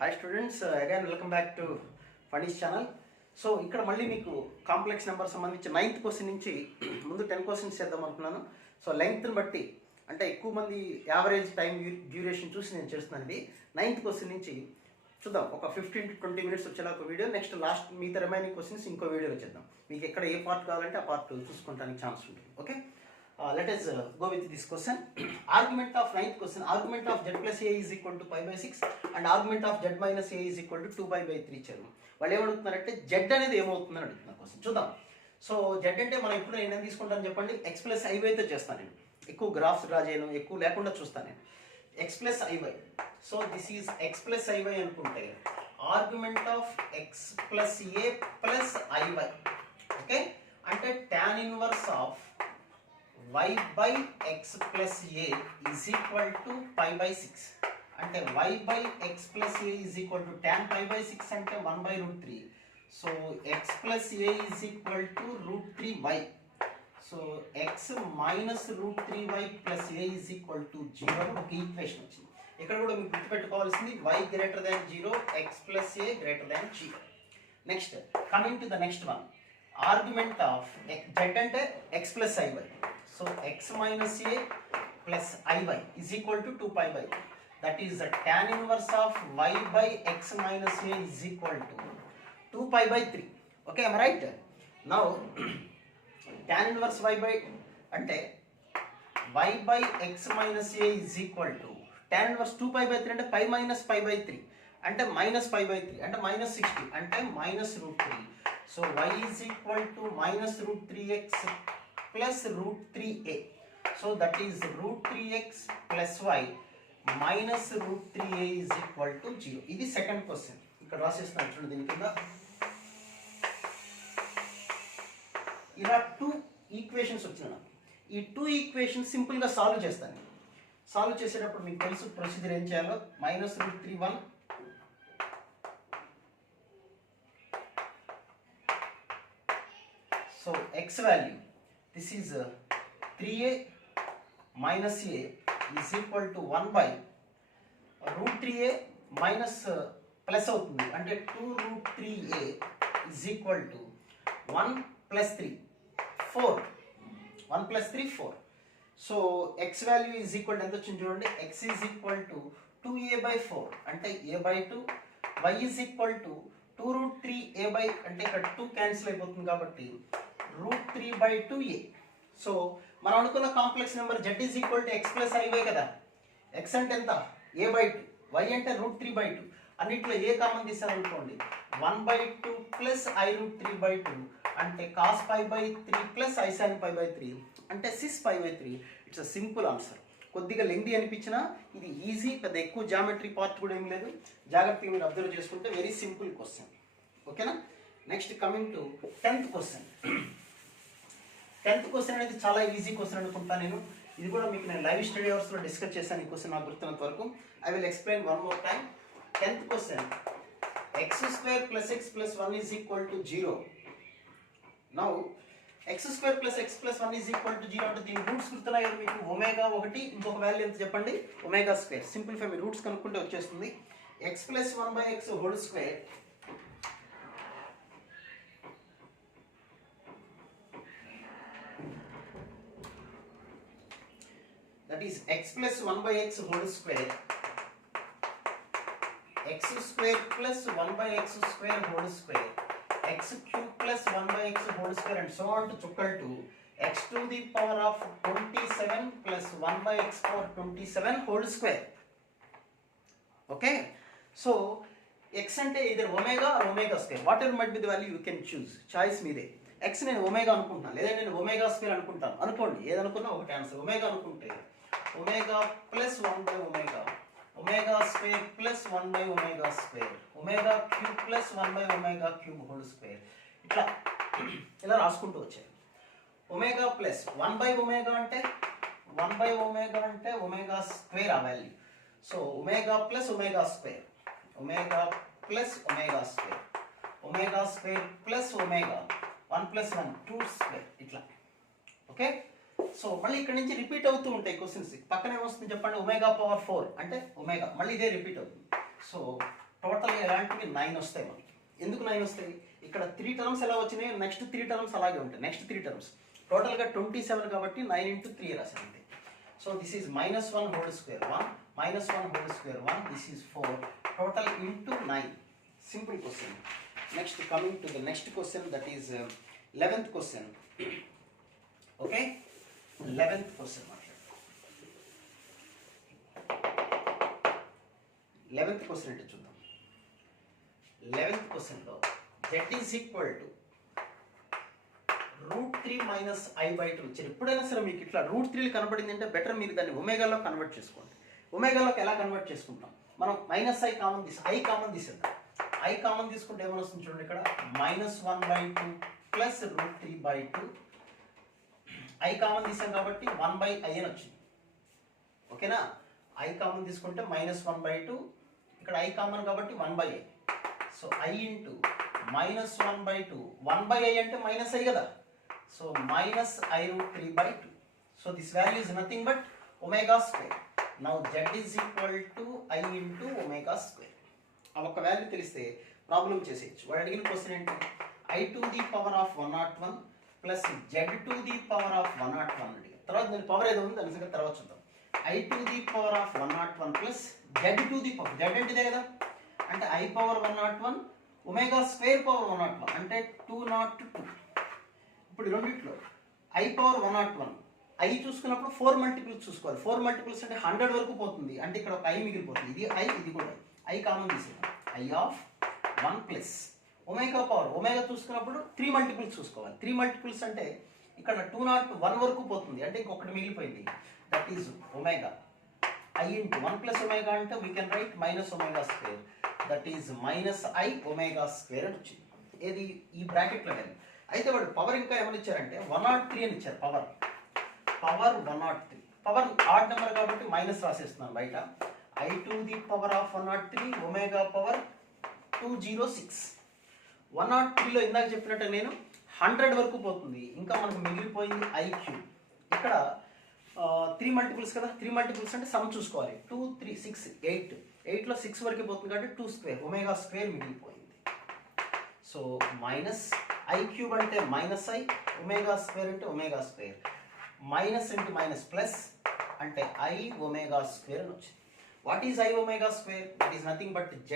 Hi students, again welcome back to ఫనీస్ channel. So ఇక్కడ మళ్ళీ మీకు కాంప్లెక్స్ నెంబర్ సంబంధించి 9th క్వశ్చన్ నుంచి ముందు 10 క్వశ్చన్స్ చేద్దాం అనుకున్నాను. సో లెంగ్త్ని బట్టి అంటే ఎక్కువ మంది యావరేజ్ టైం డ్యూరేషన్ చూసి నేను చేస్తున్నాను. ఇది 9th క్వశ్చన్ నుంచి చూద్దాం. ఒక 15 to 20 minutes వచ్చేలా ఒక వీడియో, నెక్స్ట్ లాస్ట్ మిగతా రిమైనింగ్ క్వశ్చన్స్ ఇంకో వీడియోలో చేద్దాం. మీకు ఎక్కడ ఏ పార్ట్ కావాలంటే ఆ పార్ట్ చూసుకోవడానికి ఛాన్స్ ఉంటుంది. Okay, let us go with this question. Argument of 9th question. Argument of z plus a is equal to pi by 6 and argument of z minus a is equal to 2 pi by 3 ఇచ్చారు. వాళ్ళు ఏమడుగుతున్నారంటే z అనేది ఏమవుతుందని అడుగుతున్నారు question. చూద్దాం. So z అంటే మనం ఇప్పుడు నేను ఏం తీసుకుంటాను చెప్పండి, x plus iy అయితే చేస్తాను. నేను ఎక్కువ గ్రాఫ్స్ డ్రా చేయను, ఎక్కువ లేకుండా చూస్తాను నేను. x plus iy. So this is x plus iy అనుకుంటే argument of x plus a plus iy. Okay, అంటే tan inverse of y by x plus a is equal to pi by 6. అంటే y by x plus a is equal to tan pi by 6 అంటే 1 by root 3. So x plus a is equal to root 3y. So x minus root 3y plus a is equal to 0. ఒక equation వచ్చింది. ఇక్కడ కూడా మీకు గుర్తుపెట్టుకోవాల్సింది y greater than 0, x plus a greater than 0. Next coming to the next one. Argument of z అంటే x plus iy. So x minus a plus iy is equal to 2 pi by 3. That is the tan inverse of y by x minus a is equal to 2 pi by 3. Okay, am I right? Now tan inverse y by అంటే y by x minus a is equal to tan inverse 2 pi by 3 అంటే pi minus pi by 3 అంటే minus pi by 3 అంటే minus 60 అంటే minus root 3. So y is equal to minus root 3x plus root 3a. So that is root 3x plus y minus root 3a is equal to 0. ఇది second question. ఇక్కడ రాసేస్తాను చూడండి. దీని కింద ఇలా 2 equations వచ్చినాయి. ఈ 2 ఈక్వేషన్స్ సింపుల్గా సాల్వ్ చేస్తాను. సాల్వ్ చేసేటప్పుడు మీకు తెలుసు ప్రొసీజర్ ఏం చేయాలో. Minus root 3 1 so x value this is 3a minus a is equal to 1 by root 3a minus plus అవుతుంది అంటే 2 root 3a is equal to 1 plus 3 4. 1 plus 3 4. So x value is equal to ఎంత వచ్చింది చూడండి. x is equal to 2a by 4 అంటే a by 2. y is equal to 2 root 3a by అంటే ఇక్కడ 2 cancel అయిపోతుంది కాబట్టి root 3 by 2a. సో మనం అనుకున్న complex number z is equal to x plus iy కదా. x అంటే ఎంత a by 2, y అంటే root 3 by 2. అన్నిట్లో a common తీసారనుకోండి 1 by 2 plus i root 3 by 2 అంటే cos pi by 3 plus i sin pi by 3 అంటే sis pi by 3. It's a simple answer. కొద్దిగా lengthy అనిపించినా ఇది ఈజీ, పెద్ద ఎక్కువ జామెట్రీ పార్ట్ కూడా ఏం లేదు. జాగ్రత్తగా మీరు అబ్జర్వ్ చేసుకుంటే వెరీ సింపుల్ క్వశ్చన్. ఓకేనా. Next coming to 10th question. 10th question అనేది చాలా ఈజీ క్వశ్చన్ అనుకుంటాను నేను. ఇది కూడా మీకు నేను లైవ్ స్టడీ అవర్స్లో డిస్కస్ చేశాను. ఈ క్వశ్చన్ నాకు గుర్తున్నంత వరకు. I will explain one more time. 10th question x² plus x plus 1 is equal to 0. Now x² plus x plus 1 is equal to 0 అంటే దీని రూట్స్ గుర్తున్నాయి కదా మీకు. ఒమేగా ఒకటి, ఇంకొక వాల్యూ ఎంత చెప్పండి, ఒమేగా స్క్వేర్. సింప్లిఫై మీ రూట్స్ కనుక్కుంటే వచ్చేస్తుంది. x plus 1 by x whole square that is x plus 1 by x whole square, x square plus 1 by x square whole square, x cube plus 1 by x whole square and so on to equal to x to the power of 27 plus 1 by x power 27 whole square. Okay, so x అంటే either omega or omega square, whatever might be the value you can choose. Choice మీదే. x నేను omega అనుకుంటున్నాను, లేదా నేను omega square అనుకుంటాను. అనుకోండి, ఏదనుకున్నా ఒకటి answer. Omega అనుకుంటే omega plus 1 by omega, omega square plus 1 by omega square, omega cube plus 1 by omega cube whole square. ఇట్లా ఇలా రాసుకుంటూ వచ్చాయి. ఒమేగా ప్లస్ 1 బై ఒమేగా అంటే 1 బై ఒమేగా అంటే ఒమేగా స్క్వేర్ ఆ value. So omega plus omega square, omega plus omega square, omega square plus omega 1 plus 1 2 square ఇట్లా. Okay, so మళ్ళీ ఇక్కడ నుంచి రిపీట్ అవుతూ ఉంటాయి క్వశ్చన్స్. పక్కన ఏమొస్తుంది చెప్పండి, ఒమేగా పవర్ 4 అంటే ఒమేగా, మళ్ళీ ఇదే రిపీట్ అవుతుంది. సో టోటల్ ఎలాంటివి 9 వస్తాయి మనకి. ఎందుకు 9 వస్తాయి? ఇక్కడ 3 టర్మ్స్ ఎలా వచ్చినాయి, నెక్స్ట్ 3 టర్మ్స్ అలాగే ఉంటాయి. నెక్స్ట్ 3 టర్మ్స్ టోటల్గా 27 కాబట్టి 9 into 3 రాసాను అంతే. So this is -1 whole square 1, -1 whole square 1, this is 4, total into 9. Simple question. Next, coming to the next question, that is 11th question. Okay, 11th question. 11th question అంటే చూద్దాం. 11th questionలో z is equal to √3 minus i/2 ఇచ్చారు. ఎప్పుడైనా సరే మీకు ఇట్లా √3 కనబడింది అంటే better మీరు దాన్ని ఒమేగాలో కన్వర్ట్ చేసుకోండి. ఒమేగాలోకి ఎలా కన్వర్ట్ చేసుకుంటాం? మనం -i కామన్ తీసేద్దాం. i కామన్ తీసుకుంటే ఏమైనా వస్తుంది చూడండి, ఇక్కడ -1/2 ప్లస్ √3/2. i కామన్ తీసాం కాబట్టి 1/i అని వచ్చింది. ఓకేనా? i కామన్ తీసుకుంటే -1/2, ఇక్కడ i కామన్ కాబట్టి 1/i. So i into -1/2, 1/i అంటే -i కదా. So -i√3/2. So this value is nothing but omega square. Now z is equal to i into omega square. ఆ ఒక్క వాల్యూ తెలిస్తే ప్రాబ్లం చేసేయచ్చు. వాడు అడిగిన క్వశ్చన్ ఏంటి? i to the power of 101 plus z to the power of 101 అడిగారు. తర్వాత దాని పవర్ ఏదో ఉంది, దాని సంగతి తర్వాత చూద్దాం. i to the power of 101 plus z to the power, z అంటే ఇదే కదా, అంటే i power 101 omega square power 101 అంటే 202. ఇప్పుడు రెండిట్లో i పవర్ 101, i చూసుకున్నప్పుడు 4 మల్టిపుల్స్ చూసుకోవాలి. 4 మల్టిపుల్స్ అంటే 100 వరకు పోతుంది, అంటే ఇక్కడ ఒక i మిగిలిపోతుంది. ఇది i, ఇది కూడా i కామన్ తీసేద్దాం. i of 1 plus omega power, omega చూసుకున్నప్పుడు 3 మల్టిపుల్స్ చూసుకోవాలి. 3 మల్టిపుల్స్ అంటే ఇక్కడ 201 వరకు పోతుంది, అంటే ఇంకొకటి మిగిలిపోయింది. That is omega i into 1 plus omega అంటే we can write minus omega square. That is -i omega square అని వచ్చింది. ఏది? ఈ బ్రాకెట్లో కానీ. అయితే వాడు పవర్ ఇంకా ఏమని ఇచ్చారంటే 103 అని ఇచ్చారు. పవర్ 103. పవర్ ఆడ్ నెంబర్ కాబట్టి మైనస్ రాసేస్తున్నాను బయట. i to the power of 103 omega power 206. 103లో ఇందాక చెప్పినట్టు నేను 100 వరకు పోతుంది, ఇంకా మనకు మిగిలిపోయింది i3. ఇక్కడ 3 మల్టిపుల్స్ కదా, 3 మల్టిపుల్స్ అంటే సమ్ చూసుకోవాలి. 2, 3, 6, 8. 8లో 6 వరకు పోతుంది కాబట్టి 2 స్క్వేర్, ఒమేగా స్క్వేర్ మిగిలిపోయింది. సో మైనస్ i³ అంటే -i, ఒమేగా స్క్వేర్ అంటే omega square. Minus into minus plus అంటే i ఒమేగా స్క్వేర్ అని వచ్చింది. What is i omega square? That is nothing but z.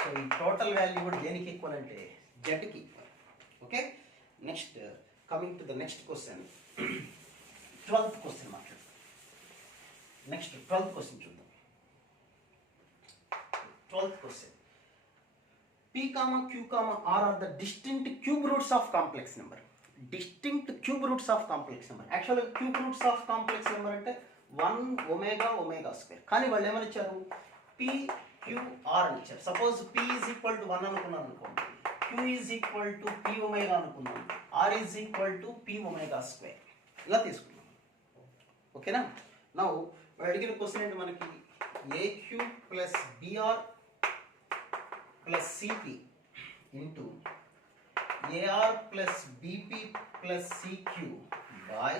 So ఈ టోటల్ వాల్యూ కూడా దేనికి equal అంటే zకి equal. Okay, next coming to the next question, 12th question మాట్లాడు. Next 12th question చూద్దాం. 12th question, p, q, r are the distinct cube roots of complex number. Distinct cube roots of complex number. Actually cube roots of complex number అంటే 1 omega square. కానీ వాళ్ళు ఏమని ఇచ్చారు? p, q, r అని ఇచ్చారు. Suppose p is equal to 1 అనుకున్నాను అనుకోండి, q is equal to p omega అనుకున్నాం, r is equal to p omega square. ఇలా తీసుకున్నాం. ఓకేనా? నౌ వాడు అడిగిన క్వశ్చన్ ఏంటి మనకి? aq plus br plus cp into AR plus BP plus CQ by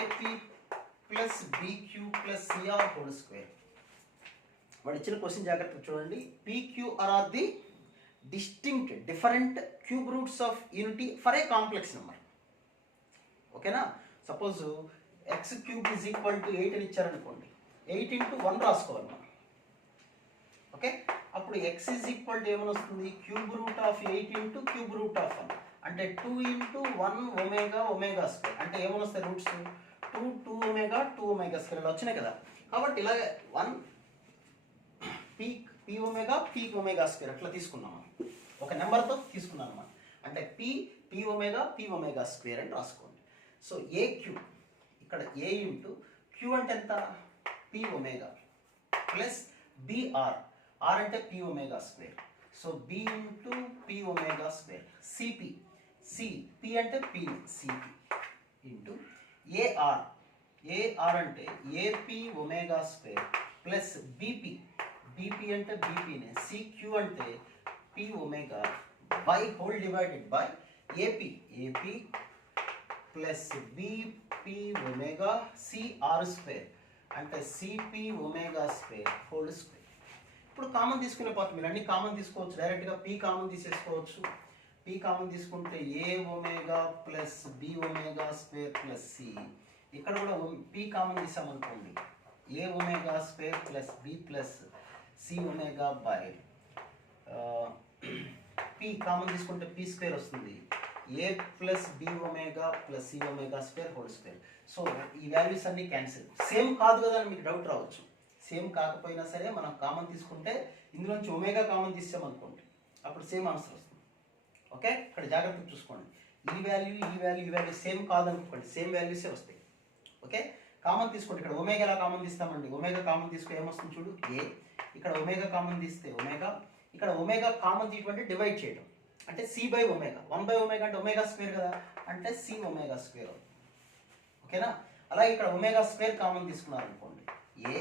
AP plus BQ plus CR whole square. వాడు ఇచ్చిన క్వశ్చన్ జాగ్రత్తగా చూడండి. PQR are the distinct different cube roots of unity for a complex number. ఓకేనా? Suppose x³ is equal to 8 అని ఇచ్చారనుకోండి, 8 into 1 రాసుకోవాలి మనం. Okay, అప్పుడు x is equal to ఏమని వస్తుంది? Cube root of 8 into cube root of 1 అంటే 2 into 1 omega square. అంటే ఏమని వస్తాయి రూట్స్? 2 ఒమేగా 2 ఒమేగా స్క్వేర్ ఇలా వచ్చినాయి కదా. కాబట్టి ఇలాగే 1 p omega p omega square అట్లా తీసుకున్నాం, ఒక నెంబర్తో తీసుకున్నాం అన్నమాట. అంటే p omega p omega square అని రాసుకోండి. సో AQ ఇక్కడ a ఇంటూ q అంటే ఎంత? p omega plus br, r అంటే p omega square. So b into p omega square. p అంటే p, cp ఇంటూ ar అంటే ap omega square plus bp అంటే bpనే, cq అంటే p omega by whole divided by ap plus bp omega cr square అంటే cp omega square whole square. ఇప్పుడు common తీసుకునే పాత్ర మీరు అన్ని కామన్ తీసుకోవచ్చు, డైరెక్ట్గా పీ కామన్ తీసేసుకోవచ్చు. పీ కామన్ తీసుకుంటే a omega plus b omega square plus c, ఇక్కడ కూడా పీ కామన్ తీసామనుకోండి, a omega square plus b plus c omega by p common తీసుకుంటే పీ స్క్వేర్ వస్తుంది, a plus b omega plus c omega square whole square. So ఈ values అన్ని cancel. Same కాదు కదా అని మీకు డౌట్ రావచ్చు. సేమ్ కాకపోయినా సరే మనం కామన్ తీసుకుంటే ఇందులోంచి ఒమేగా కామన్ తీసామనుకోండి, అప్పుడు సేమ్ ఆన్సర్ వస్తుంది. ఓకే, ఇక్కడ జాగ్రత్తగా చూసుకోండి. ఈ వాల్యూ ఈ వాల్యూ ఈ వాల్యూ సేమ్ కాదనుకోండి, సేమ్ వాల్యూసే వస్తాయి. ఓకే, కామన్ తీసుకోండి. ఇక్కడ ఒమేగా ఎలా కామన్ తీస్తామండి, ఒమేగా కామన్ తీసుకుంటే ఏమొస్తుంది చూడు, ఏ. ఇక్కడ ఒమేగా కామన్ తీస్తే ఒమేగా, ఇక్కడ ఒమేగా కామన్ తీయటం డివైడ్ చేయడం అంటే సి బై ఒమేగా. 1 ఒమేగా అంటే ఒమేగా స్క్వేర్ కదా, అంటే సి ఒమేగా స్క్వేర్. ఓకేనా, అలాగే ఇక్కడ ఒమేగా స్క్వేర్ కామన్ తీసుకున్నారు అనుకోండి, ఏ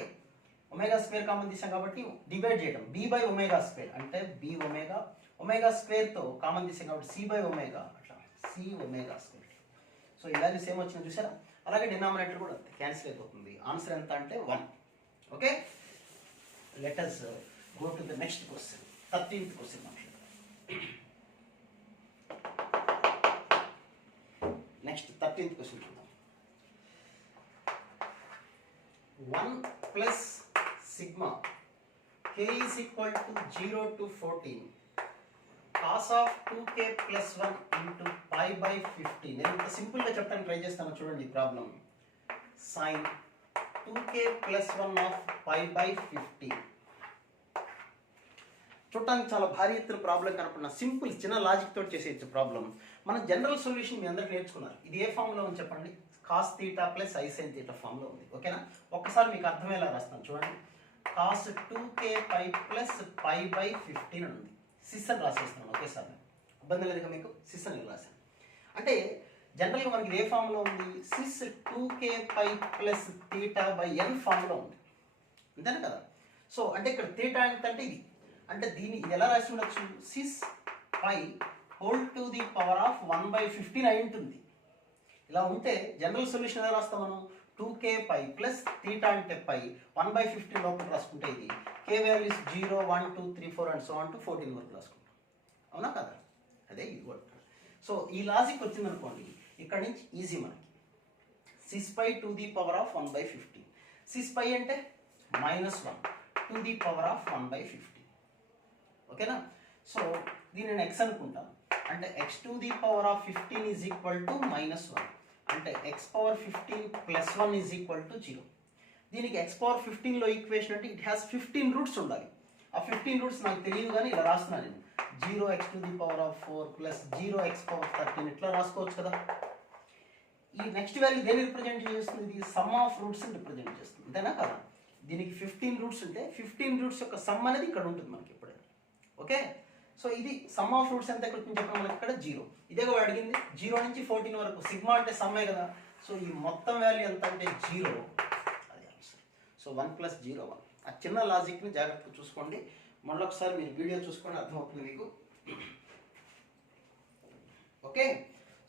ఒమేగా స్క్వేర్ కామన్ తీసాం కాబట్టి డివైడ్ చేయడం బి బై ఒమేగా స్క్వేర్ అంటే బి ఒమేగా, ఒమేగా స్క్వేర్తో కామన్ తీసాం కాబట్టి సి బై ఒమేగా, అట్లా సి ఒమేగా స్క్వేర్. సో ఈ వాల్యూస్ ఏమొచ్చిందో చూసారా. అలాగే డినామినేటర్ కూడా క్యాన్సిల్ అయిపోతుంది. ఆన్సర్ ఎంత అంటే 1. Okay, let us go to the next question, 13th question. Next 13th question చూద్దాం. 1 plus sigma k is equal to 0 to 14 cos of 2k plus 1 into pi by 15. నేను ఇంత సింపుల్గా చెప్పడానికి ట్రై చేస్తాను చూడండి. ఈ problem sin 2k plus 1 of pi by 15. చూడటానికి చాలా భారీ ఎత్తున ప్రాబ్లం కనుకున్న సింపుల్ చిన్న లాజిక్ తోటి చేసేయచ్చు ప్రాబ్లం. మన జనరల్ సొల్యూషన్ మీ అందరికి నేర్చుకున్నారు. ఇది ఏ ఫామ్లో ఉంది చెప్పండి, cos theta plus i sine theta ఫామ్లో ఉంది. ఓకేనా, ఒక్కసారి మీకు అర్థమయ్యేలా రాస్తాను చూడండి. Cos 2k pi plus pi by 15 అని ఉంది. సిస్ అని రాసేస్తున్నాను ఒకేసారి, ఇబ్బంది లేదుగా మీకు. సిస్ అని రాశాను అంటే జనరల్గా మనకి ఏ ఫామ్లో ఉంది, cis 2k pi plus theta by n ఫామ్లో ఉంది, అంతేనా కదా. సో అంటే ఇక్కడ తీటా ఎంత అంటే ఇది, అంటే దీన్ని ఎలా రాసి ఉండొచ్చు, cis pi whole to the power of 1/15 అయి ఉంటుంది. ఇలా ఉంటే జనరల్ సొల్యూషన్ ఎలా రాస్తాం మనం, 2k పై ప్లస్ తీటా అంటే పై 1/15 లోపల రాసుకుంటే ఇది k values 0 1 2 3 4 and so on to 14 వరకు రాసుకుంటాం. అవునా కదా, అదే ఇది కూడా. సో ఈ లాజిక్ వచ్చిందనుకోండి, ఇక్కడ నుంచి ఈజీ మనకి. Cis pi to the power of 1/15, cis pi అంటే -1 టు ది పవర్ ఆఫ్ 1/15. ఓకేనా, సో దీన్ని నేను ఎక్స్ అనుకుంటాను, అంటే x to the power of 15 is equal to -1, అంటే x power 15 plus 1 is equal to 0. దీనికి x పవర్ 15లో ఈక్వేషన్ అంటే it has 15 roots ఉండాలి. ఆ 15 రూట్స్ నాకు తెలియదు కానీ ఇలా రాస్తున్నాను నేను, 0x to the power of 4 plus 0x power 13 ఇట్లా రాసుకోవచ్చు కదా. ఈ నెక్స్ట్ వాల్యూ దేన్ని రిప్రజెంట్ చేస్తుంది, ఇది సమ్ ఆఫ్ రూట్స్ని రిప్రజెంట్ చేస్తుంది, అంతేనా కదా. దీనికి 15 రూట్స్ ఉంటే 15 రూట్స్ యొక్క సమ్ అనేది ఇక్కడ ఉంటుంది మనకి ఎప్పుడైనా. ఓకే, సో ఇది సమ్ ఆఫ్ రూట్స్ ఎంత ఇక్కడ చెప్పడం మనకి ఇక్కడ 0. ఇదే కూడా అడిగింది 0 నుంచి 14 వరకు, సిగ్మా అంటే సమ్మే కదా. సో ఈ మొత్తం వాల్యూ ఎంత అంటే 0, అది ఆన్సర్. సో 1 + 0 1. ఆ చిన్న లాజిక్ని జాగ్రత్తగా చూసుకోండి. మళ్ళీ ఒకసారి మీరు వీడియో చూసుకోండి, అర్థమవుతుంది మీకు. Okay,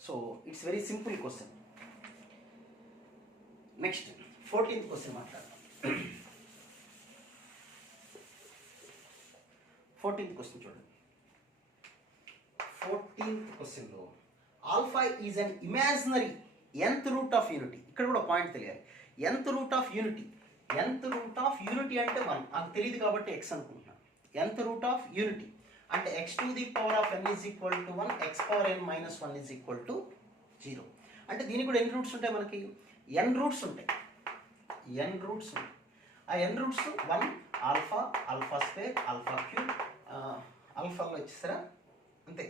so it's very simple question. Next 14th question మాట్లాడదాం. 14th క్వశ్చన్ చూడండి. 14th క్వశ్చన్లో alpha is an imaginary nth root of unity. ఇక్కడ కూడా పాయింట్ తెలియాలి, nth root of unity. nth root of unity అంటే 1, నాకు తెలియదు కాబట్టి x అనుకుంటున్నాను. nth రూట్ ఆఫ్ యూనిటీ అంటే x to the power of n is equal to 1, x power n minus 1 is equal to 0. అంటే దీనికి కూడా ఎన్ని రూట్స్ ఉంటాయి మనకి, n రూట్స్ ఉంటాయి. n రూట్స్ ఉంటాయి. ఆ n roots 1 alpha, alpha square, alpha cube, ఆల్ఫాలో వచ్చేసారా అంతే.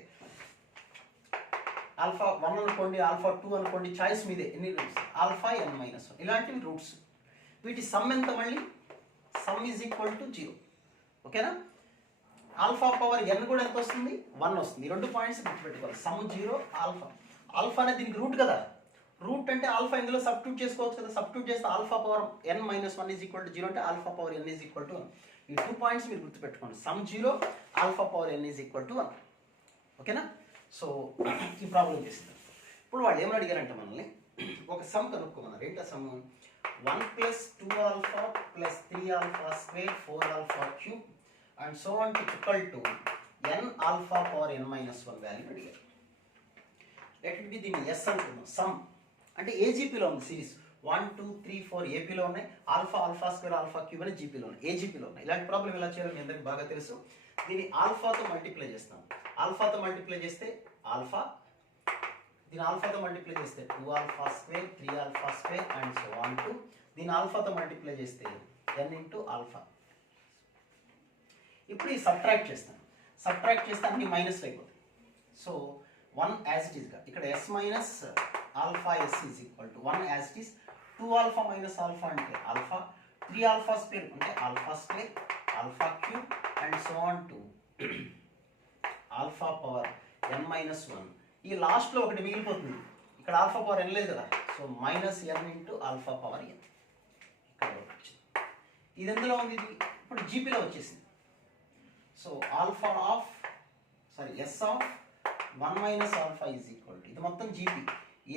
ఆల్ఫా 1 అనుకోండి, ఆల్ఫా 2 అనుకోండి, చాయిస్ మీదే. ఎన్ని రూట్స్, ఆల్ఫా n మైనస్ 1 ఇలాంటివి రూట్స్. వీటి సమ్ ఎంత, మళ్ళీ సమ్ ఈజ్ ఈక్వల్ టు 0. ఓకేనా, ఆల్ఫా పవర్ n కూడా ఎంత వస్తుంది, 1 వస్తుంది. ఈ 2 పాయింట్స్ గుర్తుపెట్టుకోవాలి. Some 0, alpha. ఆల్ఫా అనేది దీనికి రూట్ కదా, రూట్ అంటే ఆల్ఫా ఇందులో సబ్స్టిట్యూట్ చేసుకోవచ్చు కదా. సబ్స్టిట్యూట్ చేస్తే alpha power n minus 1 is equal to 0 అంటే alpha power n is equal to 1. ఈ 2 పాయింట్స్ మీరు గుర్తుపెట్టుకోండి, some 0, alpha power n is equal to 1. ఓకేనా, సో ఈ ప్రాబ్లం చేసింది. ఇప్పుడు వాళ్ళు ఏమని అడిగారంటే మనల్ని ఒక సమ్ కనుక్కోమన్నారు. ఏంటో some, 1 + 2 alpha + 3 alpha square 4 alpha cube and so on to equal to n alpha power n minus 1 value అడిగారు. లెట్ ఇట్ బి దీన్ని ఎస్ అనుకుందాం. సమ్ అంటే ఏజీపీలో ఉంది సిరీస్ 1 2 3 4 ఏపీలో ఉన్నాయి, alpha alpha square alpha cube అని జీపీలో ఉన్నాయి, ఏజీపీలో ఉన్నాయి. ఇలాంటి ప్రాబ్లం ఎలా చేయాలో మీ అందరికి బాగా తెలుసు. దీన్ని ఆల్ఫాతో మల్టిప్లై చేస్తాం. ఆల్ఫాతో మల్టిప్లై చేస్తే ఆల్ఫా, దీని ఆల్ఫాతో మల్టిప్లై చేస్తే 2 alpha square 3 alpha square and so on to దీని ఆల్ఫాతో మల్టిప్లై చేస్తే n ఇంటూ ఆల్ఫా. ఇప్పుడు ఈ సబ్ట్రాక్ట్ చేస్తాను. సబ్ట్రాక్ట్ చేస్తే అన్ని మైనస్ అయిపోతాయి. సో 1 యాజ్ ఇట్ ఈస్గా ఇక్కడ s minus alpha s is equal to 1 as it is 2 alpha minus alpha అంటే ఆల్ఫా, 3 ఆల్ఫా స్క్వేర్ అంటే alpha square alpha cube and so on to alpha power n minus 1. ఈ లాస్ట్లో ఒకటి మిగిలిపోతుంది. ఇక్కడ alpha power n లేదు కదా, so minus n into alpha power n. ఇక్కడ వచ్చింది. ఇది ఎందులో ఉంది? ఇది ఇప్పుడు జీపీలో వచ్చేసింది. So alpha of S of 1 minus alpha is equal to ఇది మొత్తం GP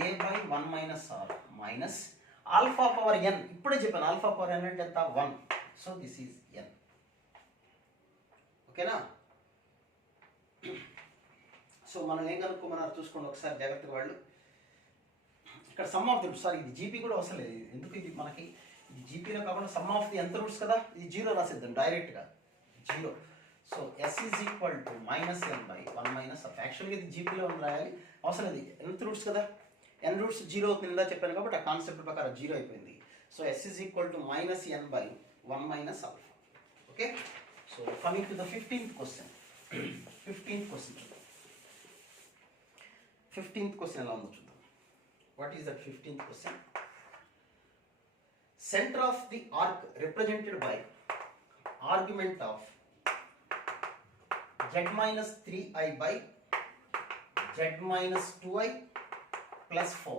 a by 1 minus r minus alpha power n. ఇప్పుడే చెప్పాను ఆల్ఫా పవర్ n అంటే ఎంత 1. So this is n. ఓకేనా? సో మనం ఏం కనుక్కోమన్నారు చూసుకోండి ఒకసారి జాగ్రత్తగా వాళ్ళు. ఇక్కడ సమ్ ఆఫ్ ది రూట్స్, ఇది జీపీ కూడా అవసరం లేదు. ఎందుకు ఇది మనకి ఇది జీపీలో కాకుండా సమ్ ఆఫ్ ది ఎంత రూట్స్ కదా, ఇది 0 రాసేద్దాం డైరెక్ట్గా 0. So S is equal to minus n by 1 minus of. యాక్చువల్గా ఇది జీపీలో రాయాలి, అవసరం లేదు. ఎంత రూట్స్ కదా, n రూట్స్ 0 అవుతుందా చెప్పాను కాబట్టి ఆ కాన్సెప్ట్ ప్రకారం 0 అయిపోయింది. So S is equal to minus n by 1 minus alpha. Okay, so coming to the 15th question. 15th question చూద్దాం. 15th క్వశ్చన్ ఎలా ఉందో చూద్దాం. What is that 15th question? Center of the arc represented by argument of z minus 3i by z minus 2i plus 4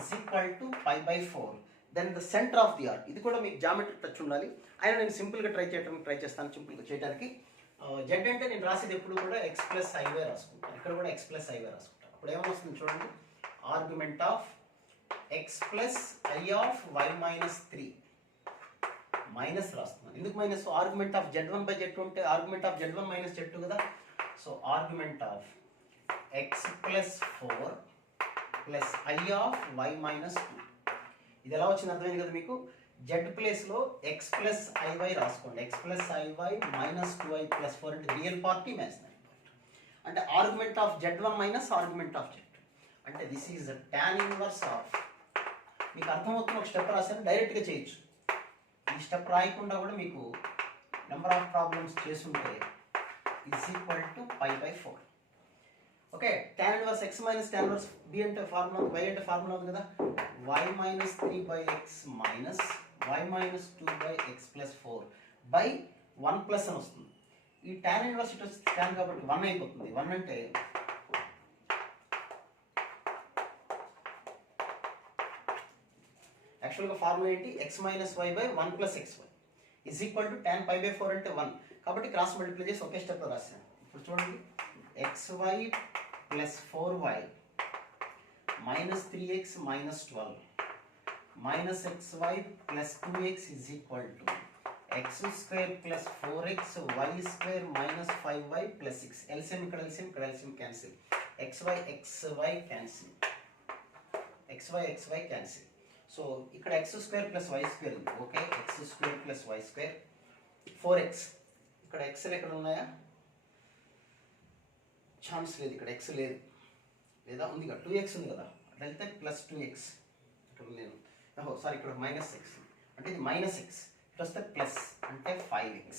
is equal to pi by 4. Then the center of the arc. ఇది కూడా మీకు geometric touch ఉండాలి. అయినా నేను సింపుల్గా try చేస్తాను. సింపుల్గా చేయడానికి z అంటే నేను రాసేది ఎప్పుడు కూడా x ప్లస్ ఐవై రాసుకుంటాను. ఇక్కడ కూడా x ప్లస్ ఐవై రాసుకుంటాను. అప్పుడు ఏమొస్తుంది చూడండి, argument of x plus I of y minus 3 minus రాస్తున్నాను. ఎందుకు minus? Argument of z1 by z2 ఉంటే argument of z1 minus z2 కదా. So argument of x plus 4 plus I of y minus 2. ఇది ఎలా వచ్చింది అర్థమైంది కదా మీకు. z ప్లేస్లో x ప్లస్ ఐవై రాసుకోండి. x plus i y minus 2i plus 4 అంటే రియల్ పార్ట్ ఇమాజినరీ పార్ట్. అంటే argument of z1 minus argument of z2. అంటే this is tan inverse of. మీకు అర్థమవుతున్న ఒక స్టెప్ రాశాను, డైరెక్ట్గా చేయొచ్చు. ఈ స్టెప్ రాయకుండా కూడా మీకు నెంబర్ ఆఫ్ ప్రాబ్లమ్స్ చేస్తుంటే is equal to pi by 4. Okay, tan inverse x minus tan inverse b అంటే ఫార్ములా, y అంటే ఫార్ములా ఉంది కదా. y minus 3 by x minus y minus 2 by x plus 4 by 1 plus అని వస్తుంది. ఈ tan inverse ఇటు వచ్చి tan కాబట్టి 1 అయిపోతుంది. 1 అంటే యాక్చువల్గా ఫార్ములా ఏంటి, x minus y by 1 plus xy is equal to tan pi by 4 అంటే 1 కాబట్టి క్రాస్ మల్టిప్లై చేసి ఒకే స్టెప్లో రాశాను. ఇప్పుడు చూడండి, xy plus 4y minus 3x minus 12 minus xy plus 2x is equal to x square plus 4x y square minus 5y plus 6. LCM ఇక్కడ LCM ఇక్కడ LCM cancel. xy cancel, xy cancel. So ఇక్కడ x square plus y square ఉంది. Okay, x square plus y square 4x. ఇక్కడ x ఎక్కడ ఉన్నాయా? Chance లేదు, ఇక్కడ x లేదు. లేదా ఉంది కదా, 2x ఉంది కదా. అట్లా వెళ్తే ప్లస్ 2x ఇక్కడ నేను సారీ ఇక్కడ మైనస్ x అంటే ఇది మైనస్ x. ఇటు వస్తే ప్లస్ అంటే 5x.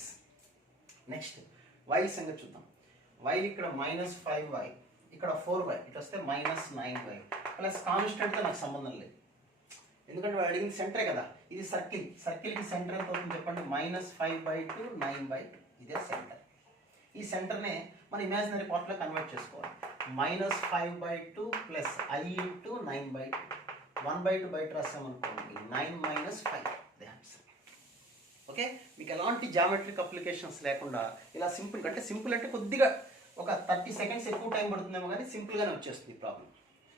నెక్స్ట్ y సంగతి చూద్దాం. y ఇక్కడ మైనస్ 5y, ఇక్కడ 4y, ఇటు వస్తే మైనస్ 9y. ప్లస్ కాన్స్టెంట్తో నాకు సంబంధం లేదు, ఎందుకంటే వాడు అడిగింది సెంటరే కదా. ఇది సర్కిల్, సర్కిల్కి సెంటర్ ఎంత అవుతుంది చెప్పండి, మైనస్ 5/2 9/2. ఇదే సెంటర్. ఈ సెంటర్నే మనం ఇమాజినరీ పార్ట్లో కన్వర్ట్ చేసుకోవాలి. Minus 5/2 plus I into 9/2. 1/2 బయట రాసామనుకోండి 9 మైనస్ 5. They answer. ఓకే, మీకు ఎలాంటి జామెట్రిక్ అప్లికేషన్స్ లేకుండా ఇలా సింపుల్, అంటే సింపుల్ అంటే కొద్దిగా ఒక 30 సెకండ్స్ ఎక్కువ టైం పడుతుందేమో కానీ సింపుల్గానే వచ్చేస్తుంది ఈ ప్రాబ్లం.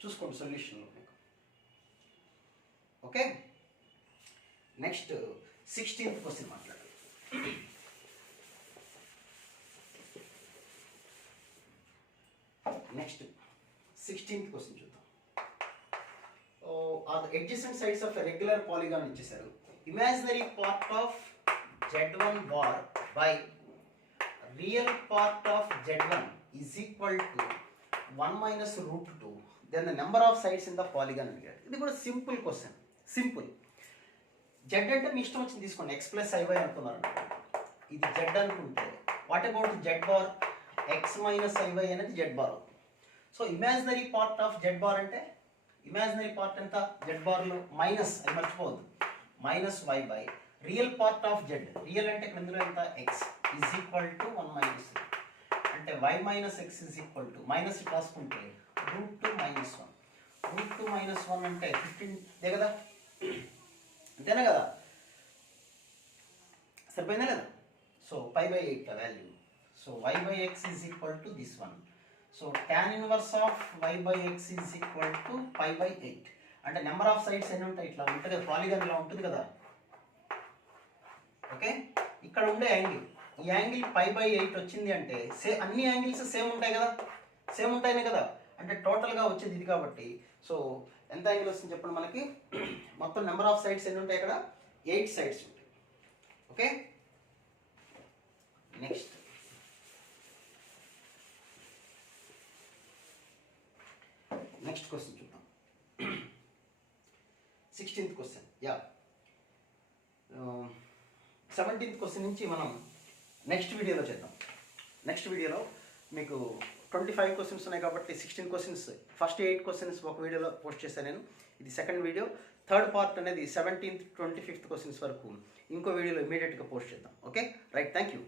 చూసుకోండి సొల్యూషన్లో మీకు. ఓకే, నెక్స్ట్ 16th క్వశ్చన్ మాట్లాడాలి. నెక్స్ట్ 16th క్వశ్చన్ చూద్దాం. Adjacent sides of regular polygon ఇచ్చేసారు. Imaginary part of z1 bar by real part of z1 is equal to 1 minus root 2. Then the number of sides in the polygon అడిగాడు. ఇది కూడా simple question. Simple. Z అంటే మీ ఇష్టం వచ్చింది తీసుకోండి. X plus i y అనుకున్నారు, ఇది జెడ్ అనుకుంటే what about z bar? X minus i y అనేది z bar. So imaginary part of z bar అంటే ఇమాజినరీ పార్ట్ ఎంత? జెడ్ బార్లో మైనస్, అది మర్చిపోవద్దు, minus y by real part of z. Real అంటే ఇక్కడ ఇందులో ఎంత? X is equal to 1 minus, అంటే y minus x is equal to minus it రాసుకుంటే రూట్ 2 మైనస్ 1. రూట్ 2 మైనస్ 1 అంటే 15 దే కదా, అంతేనా కదా? సరిపోయిందా లేదా? So pi by 8 value. So y by x is equal to this one. So tan inverse of y by x is equal to pi by 8. అంటే number of sides ఎన్ని ఉంటాయి? ఇట్లా ఉంటుంది కదా, పాలిగాన్ ఇలా ఉంటుంది కదా. ఓకే, ఇక్కడ ఉండే యాంగిల్, ఈ యాంగిల్ పై బై 8 వచ్చింది అంటే అన్ని యాంగిల్స్ సేమ్ ఉంటాయి కదా, సేమ్ ఉంటాయనే కదా. అంటే టోటల్గా వచ్చేది ఇది కాబట్టి సో ఎంత యాంగిల్ వస్తుంది చెప్పండి మనకి? మొత్తం నెంబర్ ఆఫ్ సైడ్స్ ఎన్ని ఉంటాయి? ఇక్కడ 8 సైడ్స్ ఉంటాయి. ఓకే, నెక్స్ట్ క్వశ్చన్ చూద్దాం. 16th question. 17th క్వశ్చన్ నుంచి మనం నెక్స్ట్ వీడియోలో చేద్దాం. నెక్స్ట్ వీడియోలో మీకు 25 క్వశ్చన్స్ ఉన్నాయి కాబట్టి 16 క్వశ్చన్స్, ఫస్ట్ 8 క్వశ్చన్స్ ఒక వీడియోలో పోస్ట్ చేశాను నేను. ఇది సెకండ్ వీడియో. థర్డ్ పార్ట్ అనేది 17th 25th క్వశ్చన్స్ వరకు ఇంకో వీడియోలో ఇమీడియట్గా పోస్ట్ చేద్దాం. Okay, right, thank you.